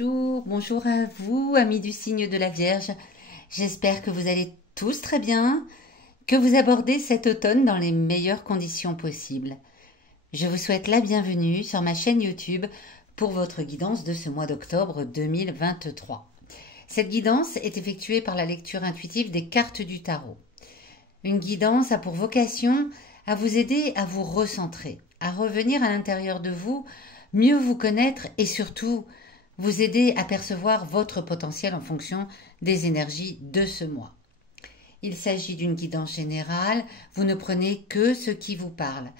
bonjour à vous, amis du signe de la Vierge. J'espère que vous allez tous très bien, que vous abordez cet automne dans les meilleures conditions possibles. Je vous souhaite la bienvenue sur ma chaîne YouTube pour votre guidance de ce mois d'octobre 2023. Cette guidance est effectuée par la lecture intuitive des cartes du tarot. Une guidance a pour vocation à vous aider à vous recentrer, à revenir à l'intérieur de vous, mieux vous connaître et surtout vous aider à percevoir votre potentiel en fonction des énergies de ce mois. Il s'agit d'une guidance générale, vous ne prenez que ce qui vous parle.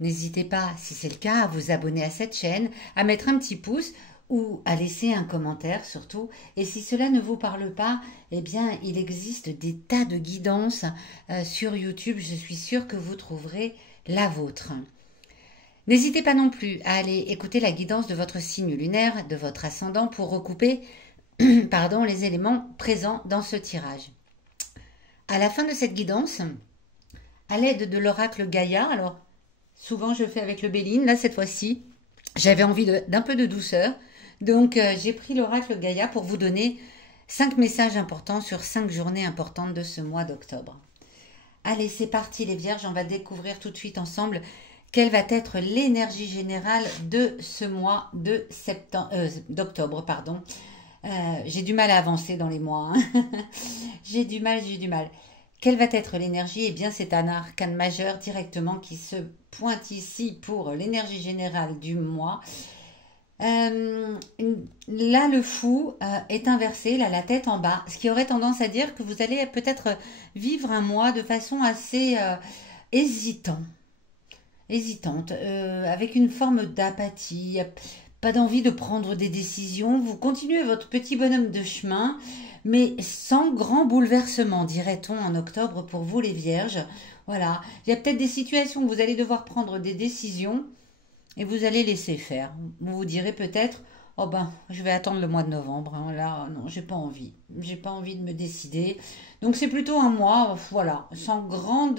N'hésitez pas, si c'est le cas, à vous abonner à cette chaîne, à mettre un petit pouce ou à laisser un commentaire surtout. Et si cela ne vous parle pas, eh bien, il existe des tas de guidances sur YouTube. Je suis sûre que vous trouverez la vôtre. N'hésitez pas non plus à aller écouter la guidance de votre signe lunaire, de votre ascendant, pour recouper les éléments présents dans ce tirage. À la fin de cette guidance, à l'aide de l'oracle Gaïa, alors souvent je fais avec le Béline, là cette fois-ci, j'avais envie d'un peu de douceur, donc j'ai pris l'oracle Gaïa pour vous donner 5 messages importants sur 5 journées importantes de ce mois d'octobre. Allez, c'est parti les Vierges, on va découvrir tout de suite ensemble quelle va être l'énergie générale de ce mois d'octobre. J'ai du mal à avancer dans les mois. J'ai du mal. Quelle va être l'énergie? Eh bien, c'est un arcane majeur directement qui se pointe ici pour l'énergie générale du mois. Là, le fou est inversé, là, la tête en bas, ce qui aurait tendance à dire que vous allez peut-être vivre un mois de façon assez hésitante, avec une forme d'apathie, pas d'envie de prendre des décisions. Vous continuez votre petit bonhomme de chemin, mais sans grand bouleversement, dirait-on en octobre pour vous les Vierges. Voilà, il y a peut-être des situations où vous allez devoir prendre des décisions et vous allez laisser faire. Vous vous direz peut-être, oh ben, je vais attendre le mois de novembre. Hein. Là, non, j'ai pas envie. J'ai pas envie de me décider. Donc c'est plutôt un mois, voilà, sans grand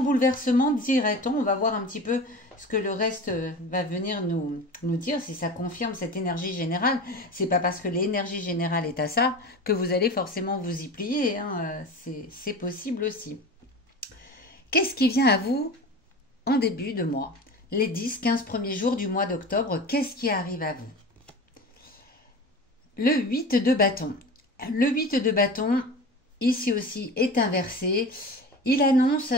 bouleversement, dirait-on. On va voir un petit peu ce que le reste va venir nous dire, si ça confirme cette énergie générale. C'est pas parce que l'énergie générale est à ça que vous allez forcément vous y plier. Hein. C'est possible aussi. Qu'est-ce qui vient à vous en début de mois? Les 10-15 premiers jours du mois d'octobre, qu'est-ce qui arrive à vous? Le 8 de bâton. Le 8 de bâton, ici aussi, est inversé. Il annonce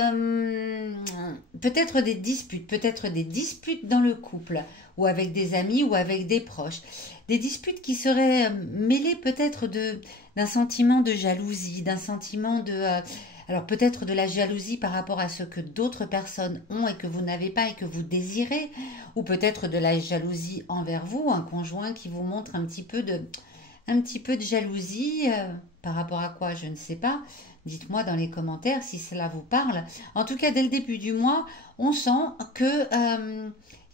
peut-être des disputes dans le couple, ou avec des amis, ou avec des proches. Des disputes qui seraient mêlées peut-être d'un sentiment de jalousie, d'un sentiment de... alors peut-être de la jalousie par rapport à ce que d'autres personnes ont et que vous n'avez pas et que vous désirez, ou peut-être de la jalousie envers vous, un conjoint qui vous montre un petit peu de jalousie, par rapport à quoi, je ne sais pas. Dites-moi dans les commentaires si cela vous parle. En tout cas, dès le début du mois, on sent que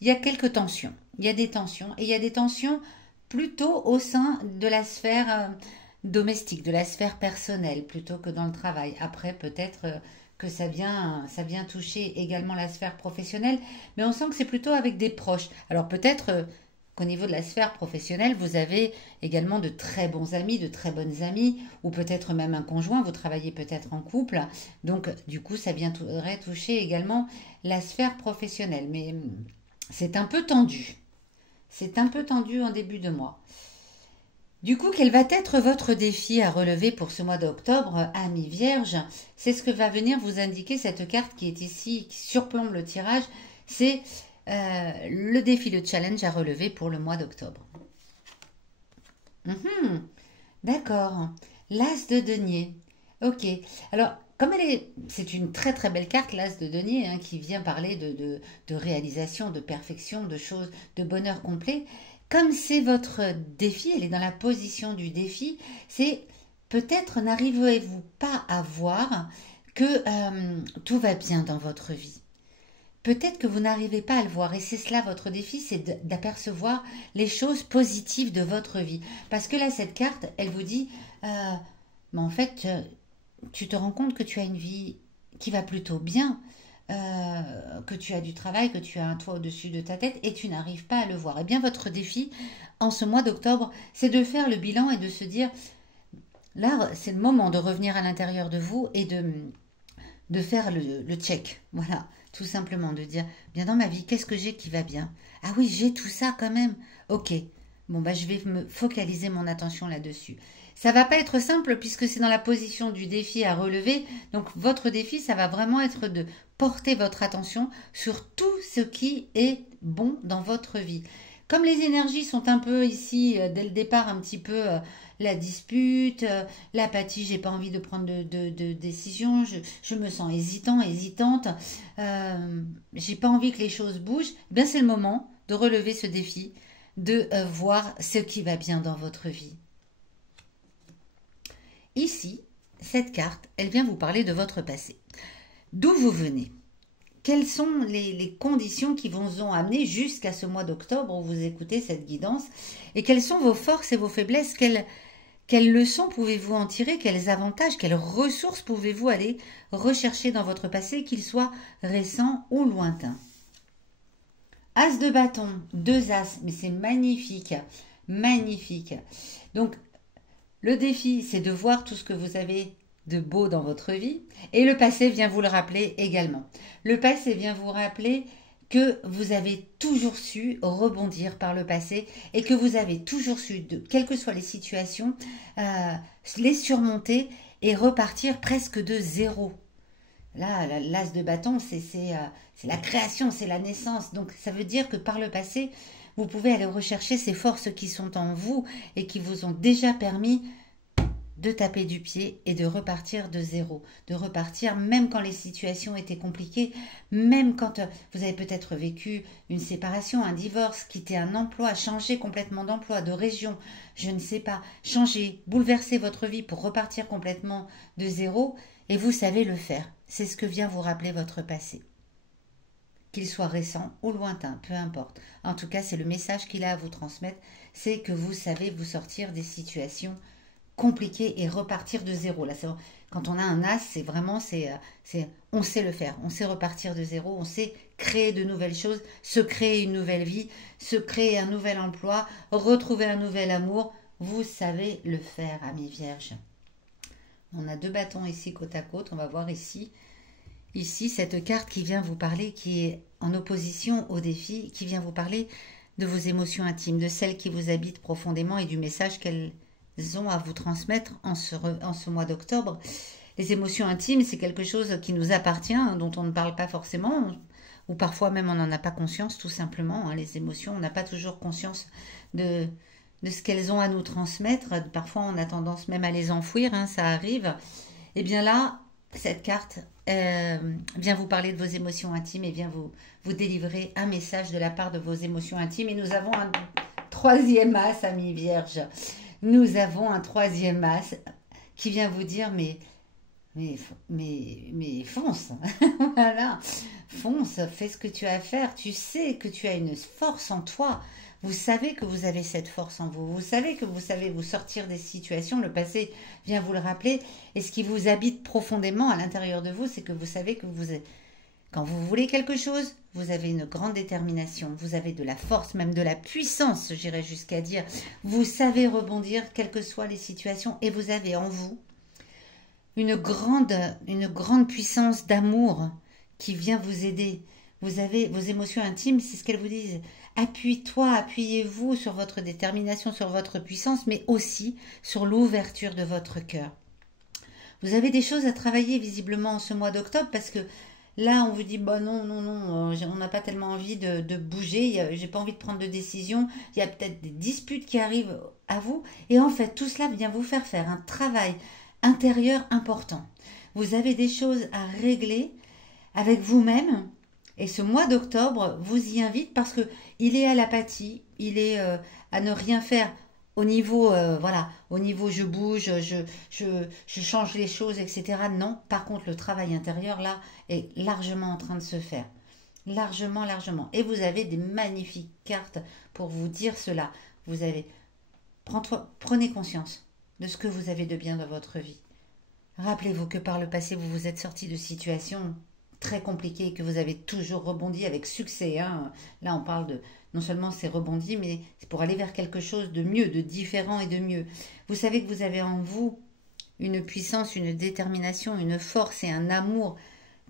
il y a quelques tensions. Il y a des tensions, et il y a des tensions plutôt au sein de la sphère domestique, de la sphère personnelle, plutôt que dans le travail. Après, peut-être que ça vient toucher également la sphère professionnelle, mais on sent que c'est plutôt avec des proches. Alors peut-être qu'au niveau de la sphère professionnelle, vous avez également de très bons amis, de très bonnes amies, ou peut-être même un conjoint, vous travaillez peut-être en couple, donc du coup ça viendrait toucher également la sphère professionnelle. Mais c'est un peu tendu. C'est un peu tendu en début de mois. Du coup, quel va être votre défi à relever pour ce mois d'octobre, amis Vierge? C'est ce que va venir vous indiquer cette carte qui est ici, qui surplombe le tirage. C'est le défi, le challenge à relever pour le mois d'octobre. D'accord. L'as de denier. Ok. Alors, comme c'est une très très belle carte, l'as de denier, hein, qui vient parler de réalisation, de perfection, de choses, de bonheur complet. Comme c'est votre défi, elle est dans la position du défi, c'est peut-être n'arrivez-vous pas à voir que tout va bien dans votre vie. Peut-être que vous n'arrivez pas à le voir et c'est cela votre défi, c'est d'apercevoir les choses positives de votre vie. Parce que là, cette carte, elle vous dit, mais en fait, tu te rends compte que tu as une vie qui va plutôt bien. que tu as du travail, que tu as un toit au-dessus de ta tête et tu n'arrives pas à le voir. Eh bien, votre défi en ce mois d'octobre, c'est de faire le bilan et de se dire, là, c'est le moment de revenir à l'intérieur de vous et de faire le check. Voilà, tout simplement, de dire, bien dans ma vie, qu'est-ce que j'ai qui va bien? Ah oui, j'ai tout ça quand même. Ok, bon, bah, je vais me focaliser mon attention là-dessus. Ça va pas être simple puisque c'est dans la position du défi à relever. Donc votre défi, ça va vraiment être de porter votre attention sur tout ce qui est bon dans votre vie. Comme les énergies sont un peu ici, dès le départ, un petit peu la dispute, l'apathie, j'ai pas envie de prendre de décision, je me sens hésitant, hésitante, j'ai pas envie que les choses bougent, eh bien c'est le moment de relever ce défi, de voir ce qui va bien dans votre vie. Ici, cette carte, elle vient vous parler de votre passé. D'où vous venez? Quelles sont les conditions qui vous ont amené jusqu'à ce mois d'octobre où vous écoutez cette guidance? Et quelles sont vos forces et vos faiblesses? Quelles leçons pouvez-vous en tirer? Quels avantages, quelles ressources pouvez-vous aller rechercher dans votre passé, qu'il soit récent ou lointain? As de bâton, deux as, mais c'est magnifique, magnifique. Donc, le défi, c'est de voir tout ce que vous avez de beau dans votre vie. Et le passé vient vous le rappeler également. Le passé vient vous rappeler que vous avez toujours su rebondir par le passé et que vous avez toujours su, quelles que soient les situations, les surmonter et repartir presque de zéro. Là, l'as de bâton, c'est la création, c'est la naissance. Donc ça veut dire que par le passé, vous pouvez aller rechercher ces forces qui sont en vous et qui vous ont déjà permis de taper du pied et de repartir de zéro, de repartir même quand les situations étaient compliquées, même quand vous avez peut-être vécu une séparation, un divorce, quitté un emploi, changé complètement d'emploi, de région, je ne sais pas, changer, bouleverser votre vie pour repartir complètement de zéro, et vous savez le faire. C'est ce que vient vous rappeler votre passé. Qu'il soit récent ou lointain, peu importe. En tout cas, c'est le message qu'il a à vous transmettre, c'est que vous savez vous sortir des situations compliqué et repartir de zéro. Là, quand on a un as, c'est vraiment, on sait le faire, on sait repartir de zéro, on sait créer de nouvelles choses, se créer une nouvelle vie, se créer un nouvel emploi, retrouver un nouvel amour. Vous savez le faire, amis vierges. On a deux bâtons ici côte à côte. On va voir ici cette carte qui vient vous parler, qui est en opposition au défi, qui vient vous parler de vos émotions intimes, de celles qui vous habitent profondément et du message qu'elles ont à vous transmettre en ce mois d'octobre. Les émotions intimes, c'est quelque chose qui nous appartient, dont on ne parle pas forcément, ou parfois même on n'en a pas conscience tout simplement. Les émotions, on n'a pas toujours conscience de ce qu'elles ont à nous transmettre. Parfois on a tendance même à les enfouir, ça arrive. Et bien là, cette carte vient vous parler de vos émotions intimes et vient vous délivrer un message de la part de vos émotions intimes. Et nous avons un troisième as, amis vierges. Nous avons un troisième as qui vient vous dire mais fonce, voilà, fonce, fais ce que tu as à faire. Tu sais que tu as une force en toi. Vous savez que vous avez cette force en vous. Vous savez que vous savez vous sortir des situations. Le passé vient vous le rappeler. Et ce qui vous habite profondément à l'intérieur de vous, c'est que vous savez que quand vous voulez quelque chose, vous avez une grande détermination, vous avez de la force, même de la puissance, j'irais jusqu'à dire. Vous savez rebondir, quelles que soient les situations, et vous avez en vous une grande puissance d'amour qui vient vous aider. Vous avez vos émotions intimes, c'est ce qu'elles vous disent. Appuie-toi, appuyez-vous sur votre détermination, sur votre puissance, mais aussi sur l'ouverture de votre cœur. Vous avez des choses à travailler visiblement en ce mois d'octobre parce que là, on vous dit, bah non, on n'a pas tellement envie de bouger, j'ai pas envie de prendre de décision, il y a peut-être des disputes qui arrivent à vous, et en fait, tout cela vient vous faire un travail intérieur important. Vous avez des choses à régler avec vous-même, et ce mois d'octobre vous y invite parce que il est à l'apathie, il est à ne rien faire au niveau, voilà, au niveau je bouge, je change les choses, etc. Non, par contre, le travail intérieur, là, est largement en train de se faire. Largement, largement. Et vous avez des magnifiques cartes pour vous dire cela. Vous avez, prenez conscience de ce que vous avez de bien dans votre vie. Rappelez-vous que par le passé, vous vous êtes sorti de situations très compliqué et que vous avez toujours rebondi avec succès, hein. Là, on parle de non seulement c'est rebondi, mais c'est pour aller vers quelque chose de mieux, de différent et de mieux. Vous savez que vous avez en vous une puissance, une détermination, une force et un amour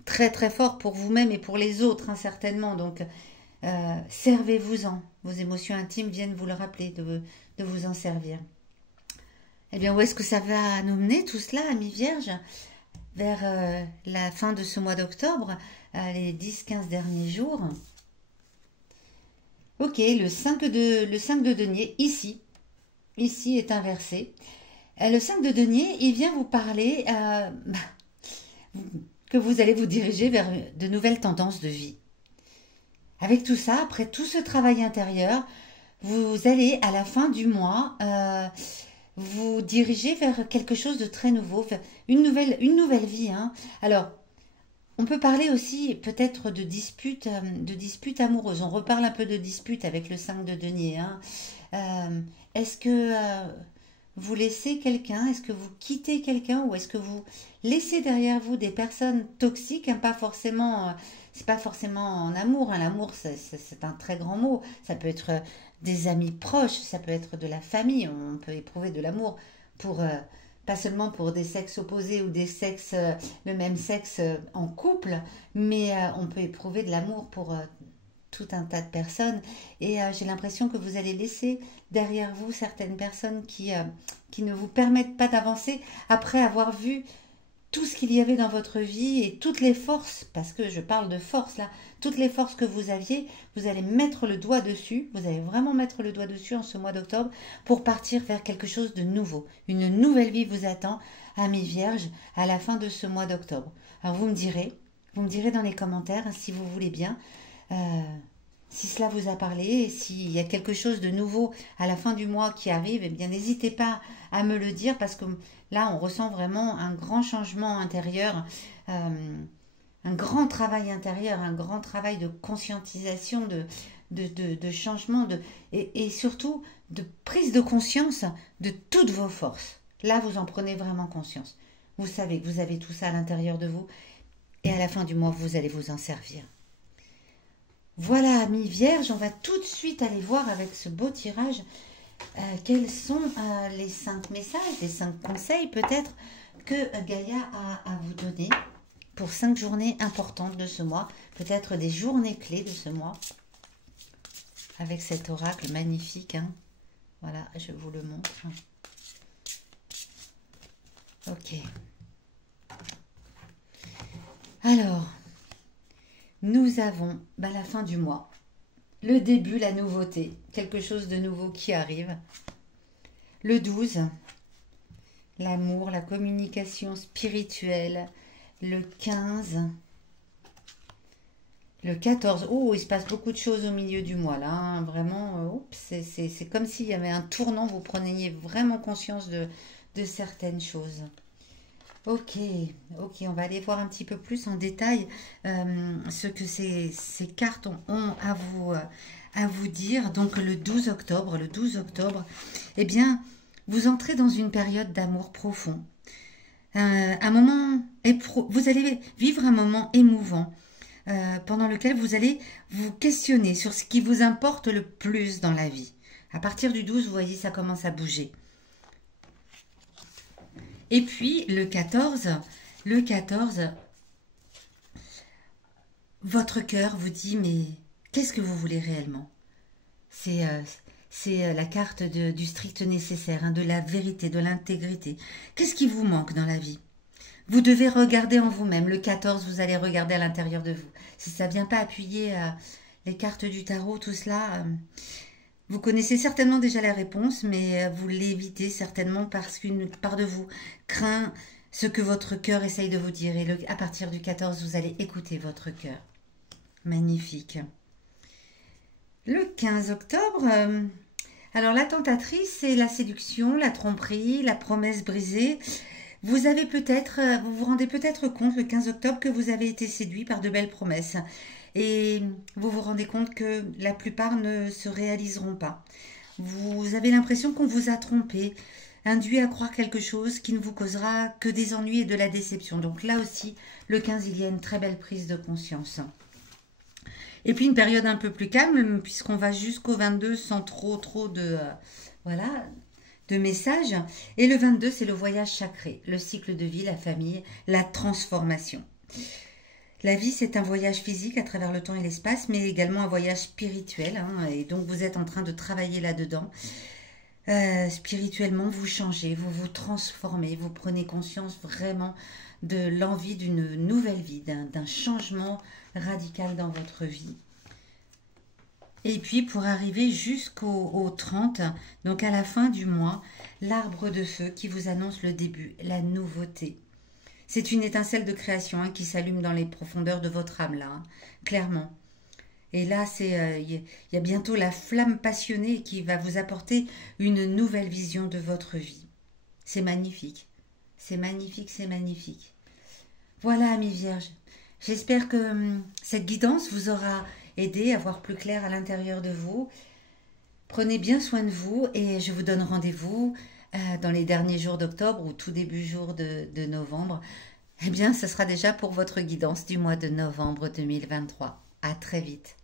très très fort pour vous-même et pour les autres, hein, certainement. Donc, servez-vous-en. Vos émotions intimes viennent vous le rappeler, de vous en servir. Eh bien, où est-ce que ça va nous mener tout cela, amis vierges? Vers la fin de ce mois d'octobre, les 10-15 derniers jours. Ok, le 5 de denier, ici est inversé. Le 5 de denier, il vient vous parler que vous allez vous diriger vers de nouvelles tendances de vie. Avec tout ça, après tout ce travail intérieur, vous allez à la fin du mois vous diriger vers quelque chose de très nouveau, vers une nouvelle vie, hein. Alors, on peut parler aussi peut-être de disputes amoureuses. On reparle un peu de disputes avec le 5 de denier, hein. Est-ce que vous laissez quelqu'un? Est-ce que vous quittez quelqu'un? Ou est-ce que vous laissez derrière vous des personnes toxiques, hein, pas forcément, c'est pas forcément en amour, hein. L'amour, c'est un très grand mot. Ça peut être des amis proches, ça peut être de la famille. On peut éprouver de l'amour pour pas seulement pour des sexes opposés ou des sexes, le même sexe en couple, mais on peut éprouver de l'amour pour tout un tas de personnes. Et j'ai l'impression que vous allez laisser derrière vous certaines personnes qui ne vous permettent pas d'avancer après avoir vu tout ce qu'il y avait dans votre vie et toutes les forces, parce que je parle de force là, toutes les forces que vous aviez, vous allez mettre le doigt dessus, vous allez vraiment mettre le doigt dessus en ce mois d'octobre pour partir vers quelque chose de nouveau. Une nouvelle vie vous attend, amis vierges, à la fin de ce mois d'octobre. Alors vous me direz dans les commentaires, hein, si vous voulez bien, euh, si cela vous a parlé et s'il y a quelque chose de nouveau à la fin du mois qui arrive, eh bien n'hésitez pas à me le dire parce que là on ressent vraiment un grand changement intérieur, un grand travail intérieur, un grand travail de conscientisation, de changement et surtout de prise de conscience de toutes vos forces. Là vous en prenez vraiment conscience. Vous savez que vous avez tout ça à l'intérieur de vous et à la fin du mois vous allez vous en servir. Voilà, amis vierges, on va tout de suite aller voir avec ce beau tirage quels sont les 5 messages, les 5 conseils peut-être que Gaïa a à vous donner pour 5 journées importantes de ce mois, peut-être des journées clés de ce mois, avec cet oracle magnifique, hein. Voilà, je vous le montre. Ok. Alors, nous avons la fin du mois, le début, la nouveauté, quelque chose de nouveau qui arrive. Le 12, l'amour, la communication spirituelle. Le 15, le 14, oh, il se passe beaucoup de choses au milieu du mois là, hein. Vraiment, c'est comme s'il y avait un tournant, vous preniez vraiment conscience de certaines choses. Ok, on va aller voir un petit peu plus en détail ce que ces cartes ont à vous dire. Donc le 12 octobre, eh bien, vous entrez dans une période d'amour profond. Un moment, vous allez vivre un moment émouvant pendant lequel vous allez vous questionner sur ce qui vous importe le plus dans la vie. À partir du 12, vous voyez, ça commence à bouger. Et puis, le 14, votre cœur vous dit, mais qu'est-ce que vous voulez réellement? C'est la carte du strict nécessaire, hein, de la vérité, de l'intégrité. Qu'est-ce qui vous manque dans la vie? Vous devez regarder en vous-même. Le 14, vous allez regarder à l'intérieur de vous. Si ça ne vient pas appuyer les cartes du tarot, tout cela... vous connaissez certainement déjà la réponse, mais vous l'évitez certainement parce qu'une part de vous craint ce que votre cœur essaye de vous dire. Et à partir du 14, vous allez écouter votre cœur. Magnifique. Le 15 octobre, alors la tentatrice, c'est la séduction, la tromperie, la promesse brisée. Vous vous rendez peut-être compte le 15 octobre que vous avez été séduit par de belles promesses. Et vous vous rendez compte que la plupart ne se réaliseront pas. Vous avez l'impression qu'on vous a trompé. induit à croire quelque chose qui ne vous causera que des ennuis et de la déception. Donc là aussi, le 15, il y a une très belle prise de conscience. Et puis une période un peu plus calme, puisqu'on va jusqu'au 22 sans trop de, voilà, de messages. Et le 22, c'est le voyage sacré, le cycle de vie, la famille, la transformation. La vie, c'est un voyage physique à travers le temps et l'espace, mais également un voyage spirituel. Et donc, vous êtes en train de travailler là-dedans. Spirituellement, vous changez, vous vous transformez, vous prenez conscience vraiment de l'envie d'une nouvelle vie, d'un changement radical dans votre vie. Et puis pour arriver jusqu'au 30, donc à la fin du mois, l'arbre de feu qui vous annonce le début, la nouveauté. C'est une étincelle de création qui s'allume dans les profondeurs de votre âme là, clairement. Et là, il y a bientôt la flamme passionnée qui va vous apporter une nouvelle vision de votre vie. C'est magnifique, c'est magnifique, c'est magnifique. Voilà, amis vierges. J'espère que cette guidance vous aura aidé à voir plus clair à l'intérieur de vous. Prenez bien soin de vous et je vous donne rendez-vous dans les derniers jours d'octobre ou tout début jour de novembre. Eh bien, ce sera déjà pour votre guidance du mois de novembre 2023. À très vite.